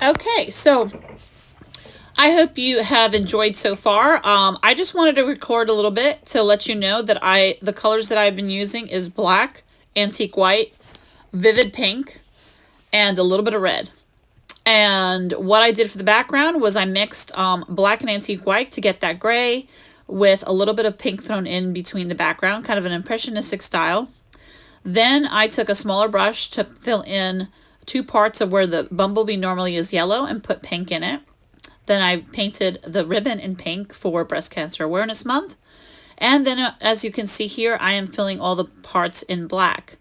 Okay, so I hope you have enjoyed so far. I just wanted to record a little bit to let you know that the colors that I've been using is black, antique white, vivid pink, and a little bit of red. And what I did for the background was I mixed black and antique white to get that gray with a little bit of pink thrown in between the background, kind of an impressionistic style. Then I took a smaller brush to fill in two parts of where the bumblebee normally is yellow and put pink in it. Then I painted the ribbon in pink for Breast Cancer Awareness Month. And then as you can see here, I am filling all the parts in black.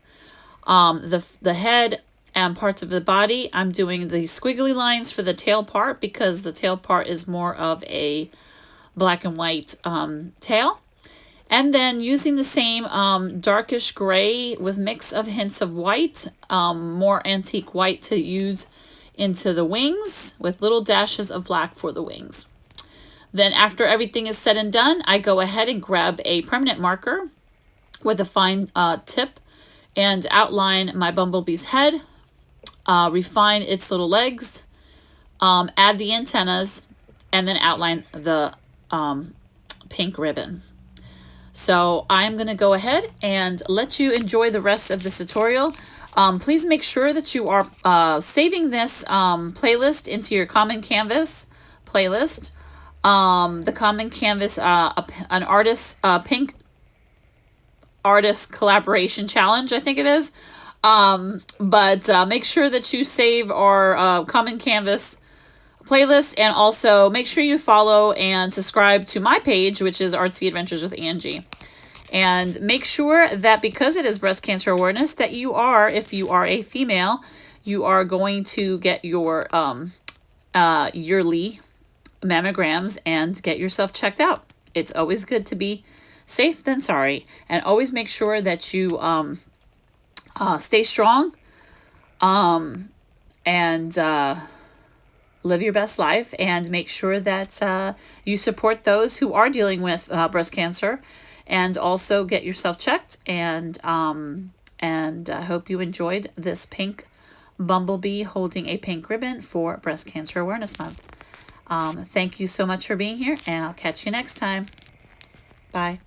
The head and parts of the body, I'm doing the squiggly lines for the tail part because the tail part is more of a black and white tail. And then using the same darkish gray with mix of hints of white, more antique white to use into the wings with little dashes of black for the wings. Then after everything is said and done, I go ahead and grab a permanent marker with a fine tip and outline my bumblebee's head, refine its little legs, add the antennas, and then outline the pink ribbon. So I'm going to go ahead and let you enjoy the rest of this tutorial. Please make sure that you are saving this playlist into your Common Canvas playlist. The Common Canvas, an artist, pink artist collaboration challenge, I think it is. But make sure that you save our Common Canvas playlist, and also make sure you follow and subscribe to my page, which is Artsy Adventures with Angie. And make sure that because it is breast cancer awareness, that you are, if you are a female, you are going to get your yearly mammograms and get yourself checked out. It's always good to be safe than sorry, and always make sure that you stay strong and live your best life, and make sure that you support those who are dealing with breast cancer, and also get yourself checked. And I hope you enjoyed this pink bumblebee holding a pink ribbon for Breast Cancer Awareness Month. Thank you so much for being here, and I'll catch you next time. Bye.